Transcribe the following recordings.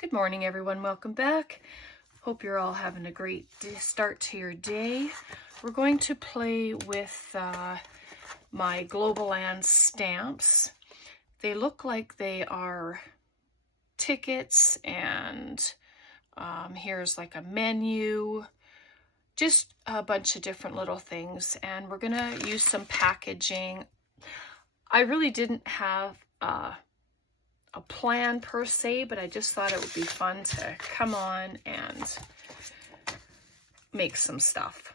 Good morning, everyone. Welcome back. Hope you're all having a great start to your day. We're going to play with my Globleland stamps. They look like they are tickets, and here's like a menu, just a bunch of different little things. And we're gonna use some packaging. I really didn't have a plan per se, but I just thought it would be fun to come on and make some stuff.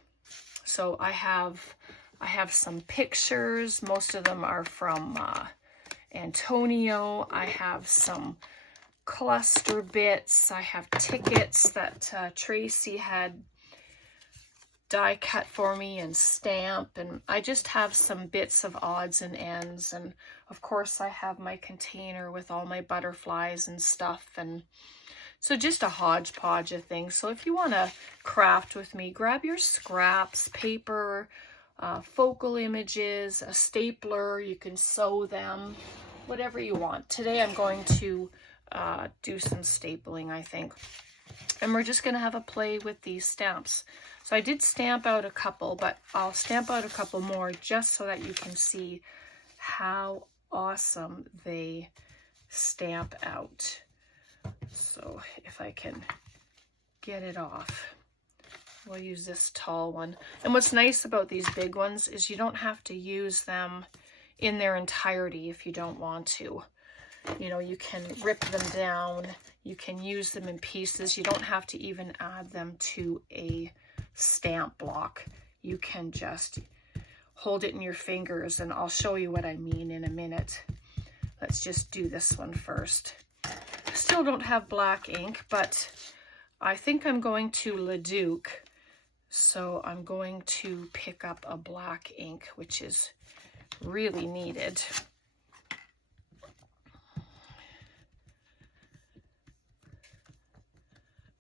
So I have some pictures. Most of them are from Antonio. I have some cluster bits. I have tickets that Tracy had die cut for me and stamp, and I just have some bits of odds and ends, and of course I have my container with all my butterflies and stuff, and so just a hodgepodge of things. So if you want to craft with me, grab your scraps, paper, focal images, a stapler, you can sew them, whatever you want. Today I'm going to do some stapling, I think, and we're just going to have a play with these stamps. So I did stamp out a couple, but I'll stamp out a couple more just so that you can see how awesome they stamp out. So if I can get it off, we'll use this tall one. And what's nice about these big ones is you don't have to use them in their entirety if you don't want to. You know, you can rip them down, you can use them in pieces. You don't have to even add them to a stamp block. You can just hold it in your fingers, and I'll show you what I mean in a minute. Let's just do this one first. I still don't have black ink, but I think I'm going to Leduc, so I'm going to pick up a black ink, which is really needed.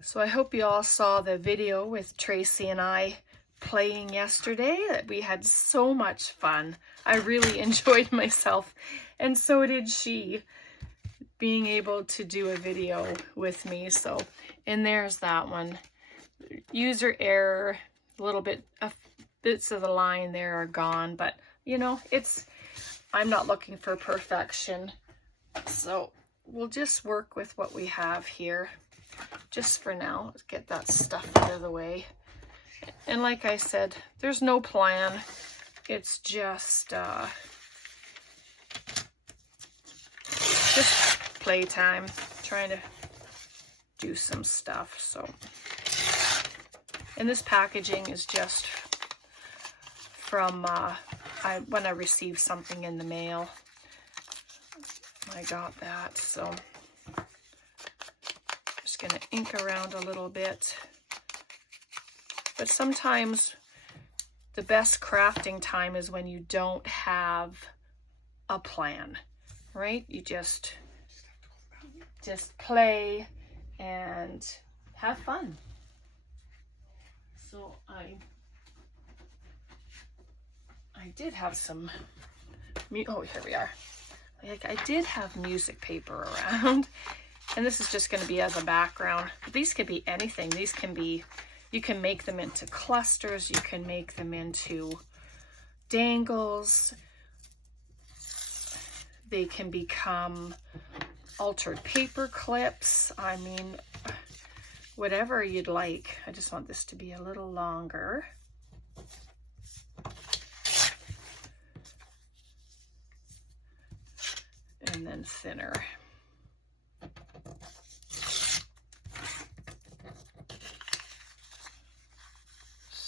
So I hope you all saw the video with Tracy and I playing yesterday. That we had so much fun. I really enjoyed myself, and so did she, being able to do a video with me. So, and there's that one. User error, a little bit of bits of the line there are gone, but you know, I'm not looking for perfection. So we'll just work with what we have here. Just for now, let's get that stuff out of the way. And like I said, there's no plan. It's just playtime, trying to do some stuff. So, and this packaging is just from when I received something in the mail. I got that, so going to ink around a little bit. But sometimes the best crafting time is when you don't have a plan, right? You just play and have fun. So I did have some, oh, here we are. I did have music paper around. And this is just going to be as a background. But these could be anything. These can be, you can make them into clusters. You can make them into dangles. They can become altered paper clips. I mean, whatever you'd like. I just want this to be a little longer. And then thinner.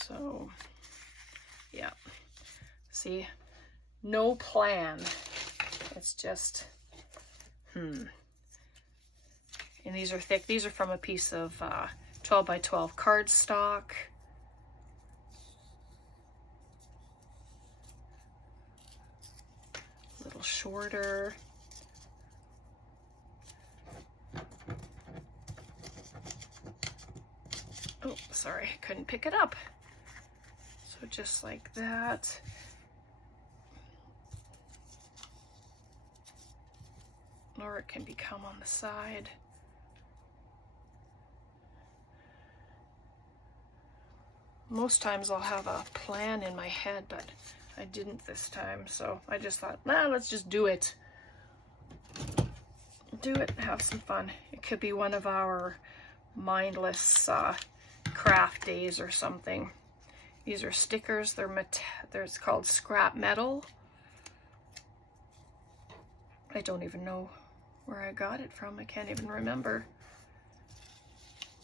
So, yeah, see, no plan. It's just, And these are thick. These are from a piece of 12 by 12 cardstock. A little shorter. Oh, sorry, couldn't pick it up. So just like that. Or it can become on the side. Most times I'll have a plan in my head, but I didn't this time. So I just thought, nah, let's just do it. Do it, have some fun. It could be one of our mindless craft days or something. These are stickers. It's called scrap metal. I don't even know where I got it from. I can't even remember.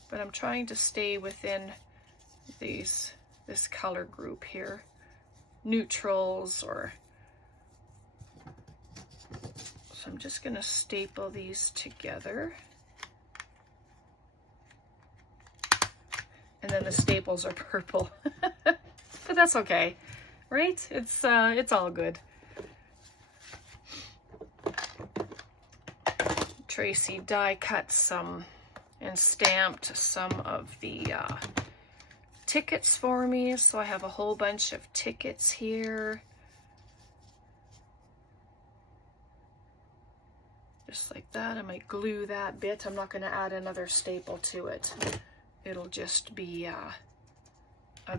But I'm trying to stay within this color group here. Neutrals or... So I'm just going to staple these together. And then the staples are purple. But that's okay, right? It's all good. Tracy die cut some and stamped some of the tickets for me. So I have a whole bunch of tickets here. Just like that. I might glue that bit. I'm not going to add another staple to it. It'll just be a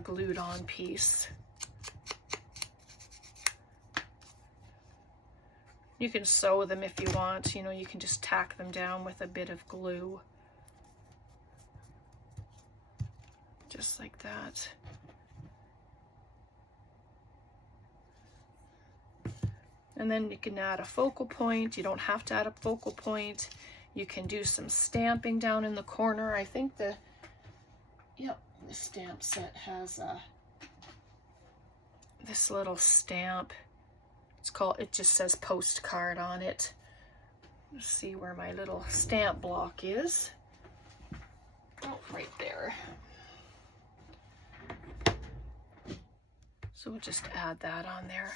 glued on piece. You can sew them if you want. You know, you can just tack them down with a bit of glue. Just like that. And then you can add a focal point. You don't have to add a focal point. You can do some stamping down in the corner. I think the stamp set has this little stamp. It just says postcard on it. Let's see where my little stamp block is. Oh, right there. So we'll just add that on there.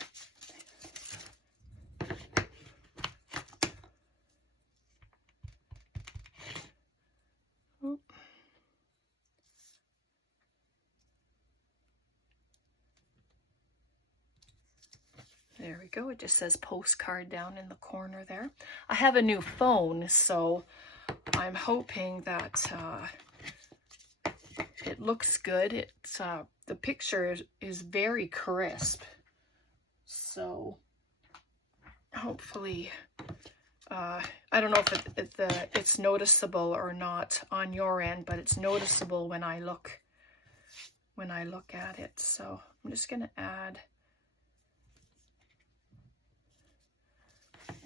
There we go. It just says postcard down in the corner there. I have a new phone, so I'm hoping that it looks good. It's the picture is very crisp, so hopefully I don't know if it's noticeable or not on your end, but it's noticeable when I look at it. So I'm just going to add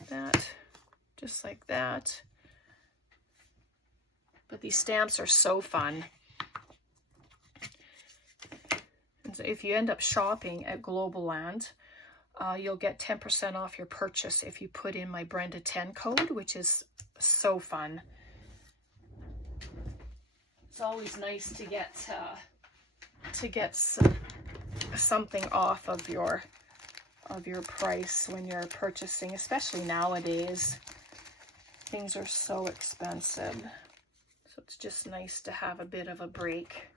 that, just like that. But these stamps are so fun. And so if you end up shopping at Globleland, you'll get 10% off your purchase if you put in my Brenda 10 code, which is so fun. It's always nice to get something off of your price when you're purchasing, especially nowadays. Things are so expensive. So it's just nice to have a bit of a break.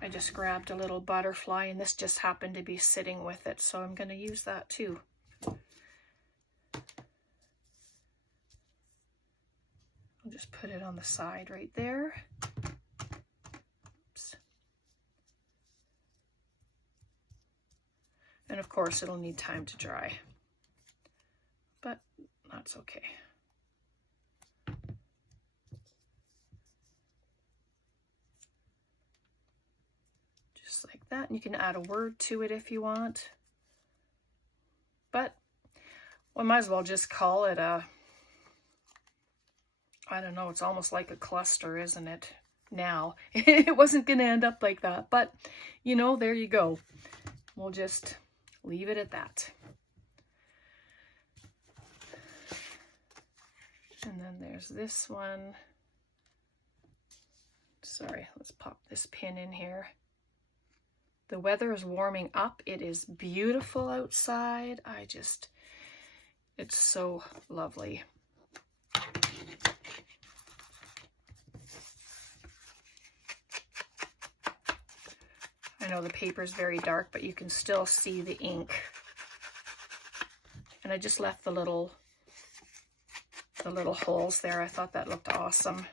I just grabbed a little butterfly and this just happened to be sitting with it, so I'm going to use that too. I'll just put it on the side right there. Oops. And of course it'll need time to dry, but that's okay. Just like that. And you can add a word to it if you want, but we might as well just call it a, I don't know, it's almost like a cluster, isn't it? Now, it wasn't going to end up like that, but you know, there you go. We'll just leave it at that. And then there's this one. Sorry, let's pop this pin in here. The weather is warming up. It is beautiful outside. It's so lovely. I know the paper is very dark, but you can still see the ink. And I just left the little holes there. I thought that looked awesome.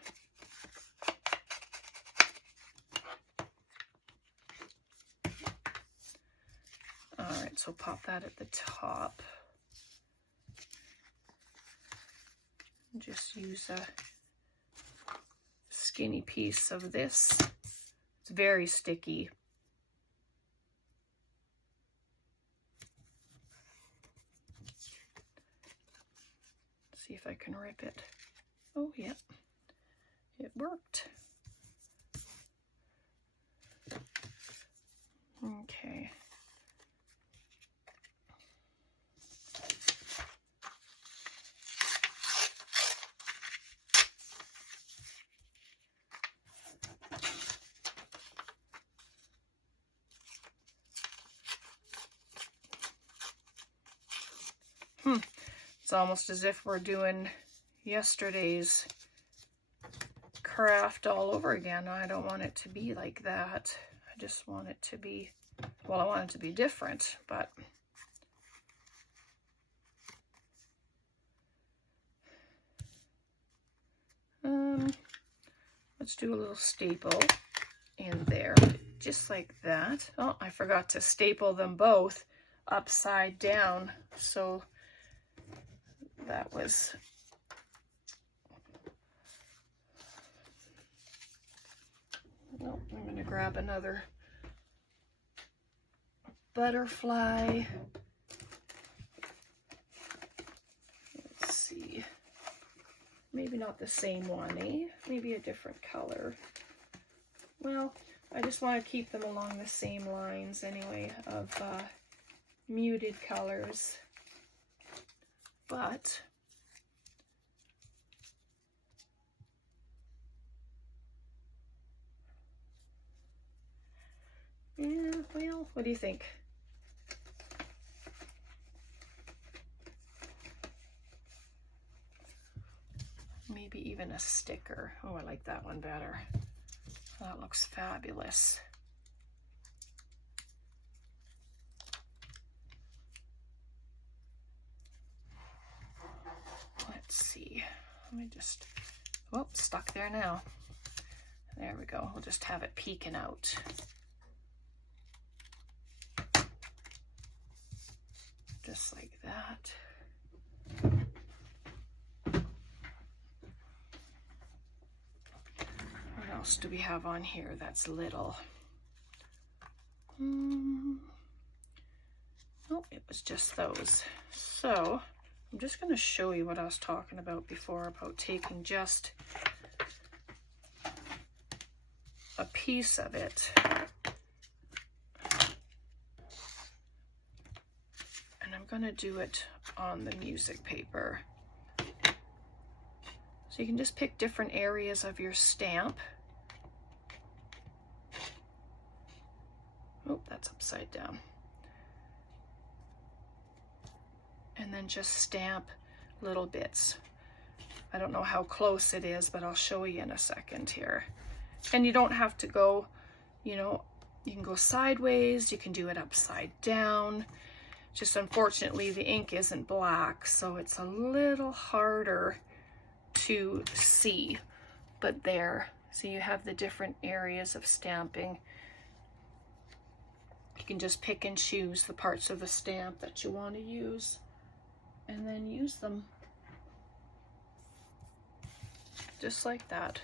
so pop that at the top. Just use a skinny piece of this. It's very sticky. See if I can rip it. Oh, yeah, it worked. Okay. It's almost as if we're doing yesterday's craft all over again. I don't want it to be like that. I just want it to be, well, I want it to be different, but let's do a little staple in there, just like that. Oh, I forgot to staple them both upside down, so that was no, I'm going to grab another butterfly. Let's see. Maybe not the same one, eh? Maybe a different color. Well, I just want to keep them along the same lines anyway of muted colors. But yeah, well, what do you think? Maybe even a sticker. Oh, I like that one better. That looks fabulous. Let's see. Let me just, oh, stuck there now. There we go. We'll just have it peeking out. Just like that. What else do we have on here that's little? Oh, it was just those. So I'm just going to show you what I was talking about before, about taking just a piece of it and I'm going to do it on the music paper. So you can just pick different areas of your stamp. Oh, that's upside down. And then just stamp little bits. I don't know how close it is, but I'll show you in a second here. And you don't have to go, you know, you can go sideways, you can do it upside down. Just unfortunately the ink isn't black, so it's a little harder to see. But there, so you have the different areas of stamping. You can just pick and choose the parts of the stamp that you want to use and then use them just like that.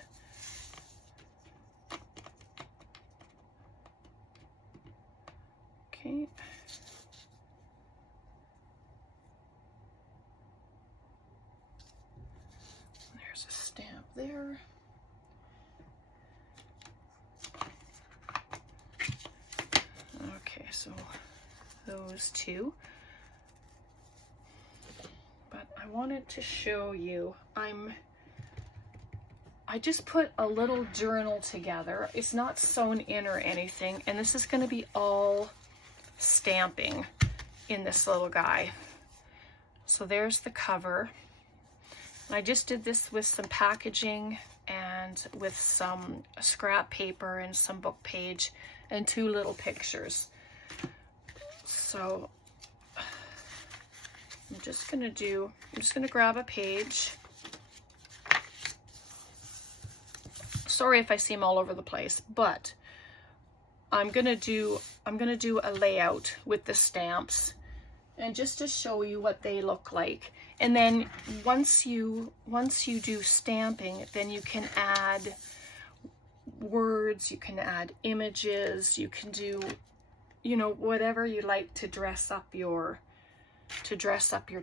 Okay. There's a stamp there. Okay, so those two. But I wanted to show you, I just put a little journal together. It's not sewn in or anything, and this is going to be all stamping in this little guy. So there's the cover. And I just did this with some packaging and with some scrap paper and some book page and two little pictures. So I'm just going to grab a page. Sorry if I seem all over the place, but I'm going I'm going to do a layout with the stamps, and just to show you what they look like. And then once you do stamping, then you can add words, you can add images, you can do, you know, whatever you like to dress up your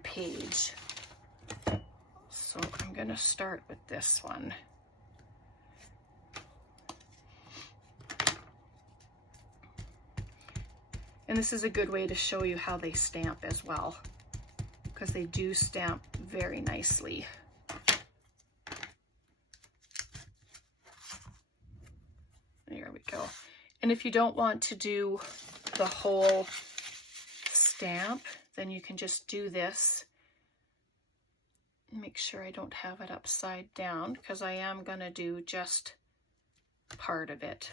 page. So I'm going to start with this one. And this is a good way to show you how they stamp as well, because they do stamp very nicely. There we go. And if you don't want to do the whole stamp, then you can just do this. Make sure I don't have it upside down, because I am going to do just part of it.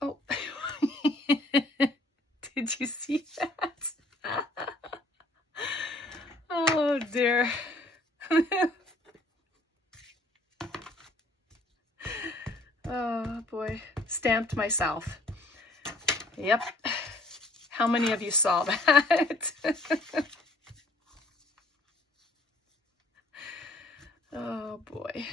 Oh, did you see that? Oh dear. Oh boy, stamped myself. Yep. How many of you saw that? Oh boy.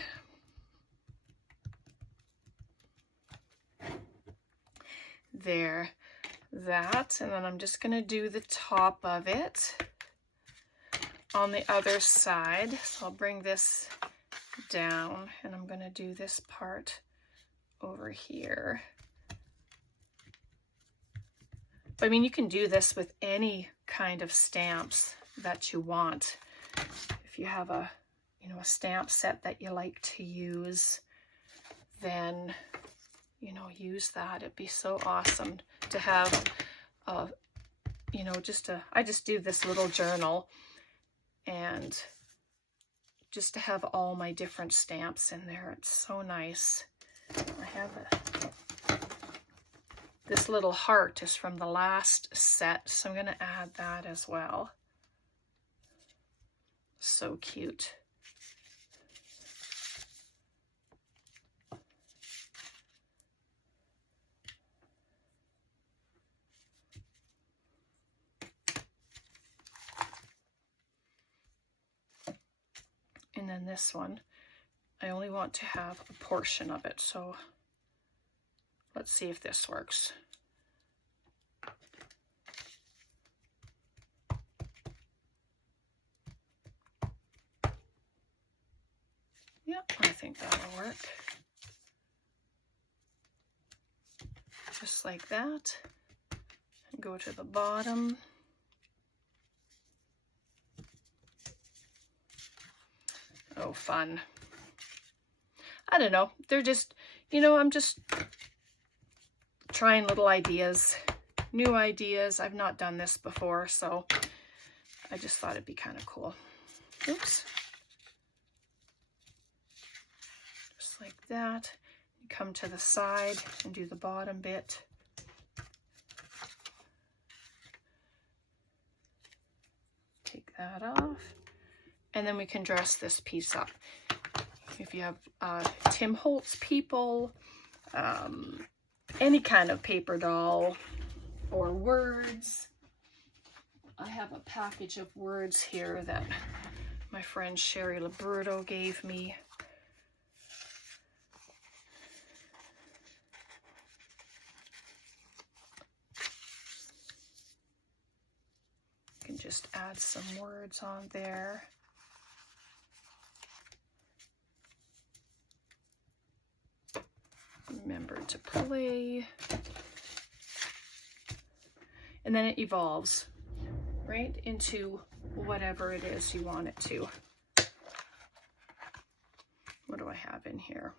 There, that, and then I'm just going to do the top of it on the other side. So I'll bring this down, and I'm going to do this part over here. I mean, you can do this with any kind of stamps that you want. If you have a, you know, a stamp set that you like to use, then, you know, use that. It'd be so awesome to have, you know, I just do this little journal, and just to have all my different stamps in there. It's so nice. I have this little heart is from the last set, so I'm going to add that as well. So cute. And then this one, I only want to have a portion of it, so let's see if this works. Yep, I think that'll work. Just like that. And go to the bottom. Oh, fun. I don't know. They're just, you know, I'm just trying little ideas, new ideas. I've not done this before, so I just thought it'd be kind of cool. Oops. Just like that. You come to the side and do the bottom bit. Take that off. And then we can dress this piece up. If you have Tim Holtz people, any kind of paper doll, or words. I have a package of words here that my friend Sherry Liberto gave me. You can just add some words on there. Remember to play. And then it evolves right into whatever it is you want it to. What do I have in here?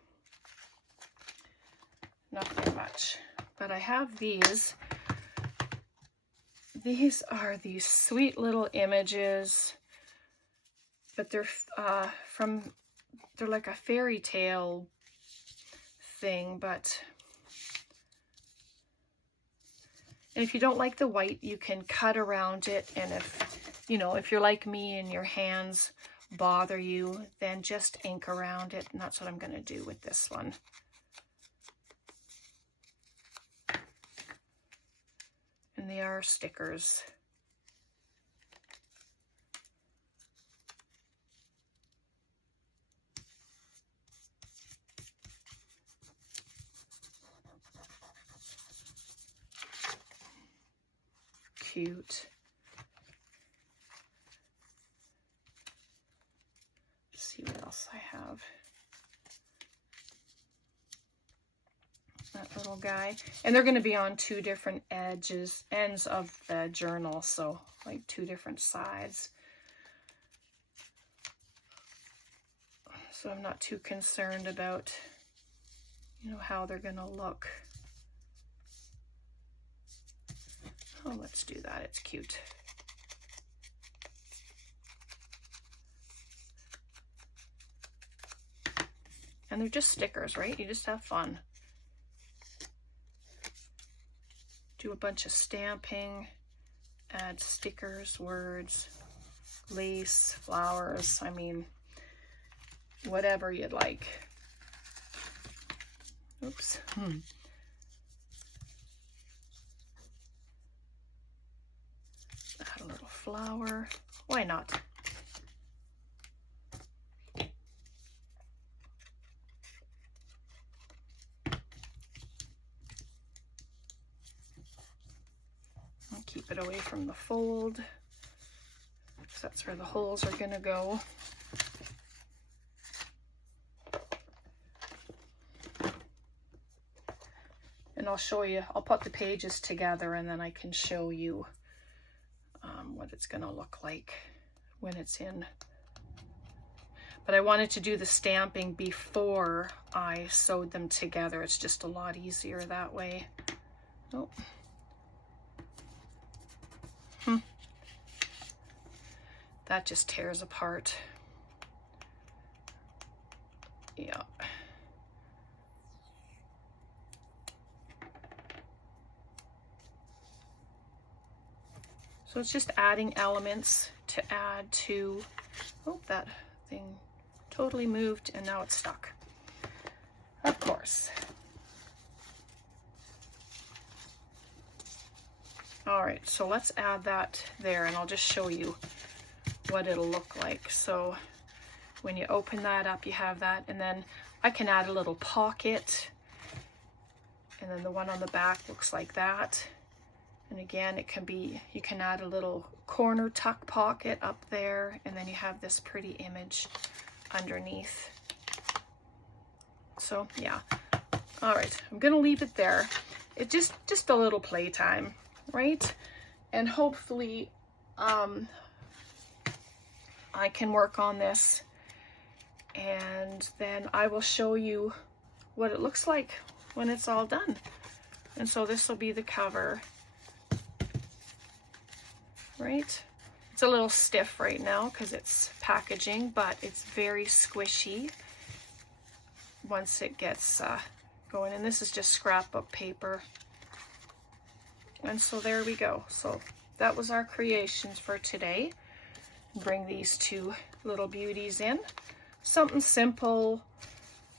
Nothing much, but I have these. These are these sweet little images, but they're they're like a fairy tale thing, and if you don't like the white, you can cut around it, and if, you know, if you're like me and your hands bother you, then just ink around it, and that's what I'm going to do with this one. and they are stickers. Cute. Let's see what else I have. That little guy. And they're going to be on two different ends of the journal, so like two different sides. So I'm not too concerned about, you know, how they're going to look. Oh, let's do that. It's cute. And they're just stickers, right? You just have fun. Do a bunch of stamping, add stickers, words, lace, flowers. I mean, whatever you'd like. Oops. Add a little flower. Why not? I'll keep it away from the fold, because that's where the holes are going to go. And I'll show you, I'll put the pages together and then I can show you what it's going to look like when it's in. But I wanted to do the stamping before I sewed them together. It's just a lot easier that way. Oh. That just tears apart. Yeah. So it's just adding elements to add to, oh, that thing totally moved and now it's stuck. Of course. All right, so let's add that there and I'll just show you what it'll look like. So when you open that up, you have that, and then I can add a little pocket, and then the one on the back looks like that. And again, it can be, you can add a little corner tuck pocket up there, and then you have this pretty image underneath. So yeah. All right, I'm gonna leave it there. It just a little playtime, right? And hopefully I can work on this, and then I will show you what it looks like when it's all done. And so this will be the cover. Right? It's a little stiff right now because it's packaging, but it's very squishy once it gets going. And this is just scrapbook paper. And so there we go. So that was our creations for today. Bring these two little beauties in. Something simple.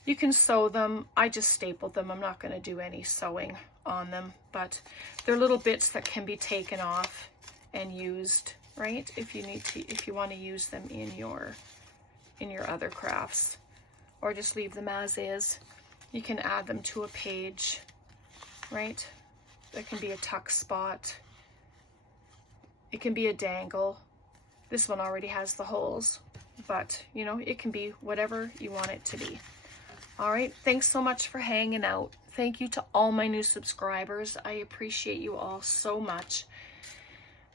You can sew them. I just stapled them. I'm not going to do any sewing on them, but they're little bits that can be taken off and used, right? If you want to use them in your other crafts, or just leave them as is. You can add them to a page, right? There can be a tuck spot. It can be a dangle. This one already has the holes, but you know, it can be whatever you want it to be. All right, thanks so much for hanging out. Thank you to all my new subscribers. I appreciate you all so much.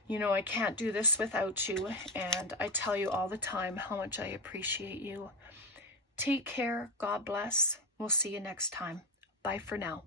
You know, I can't do this without you, and I tell you all the time how much I appreciate you. Take care. God bless. We'll see you next time. Bye for now.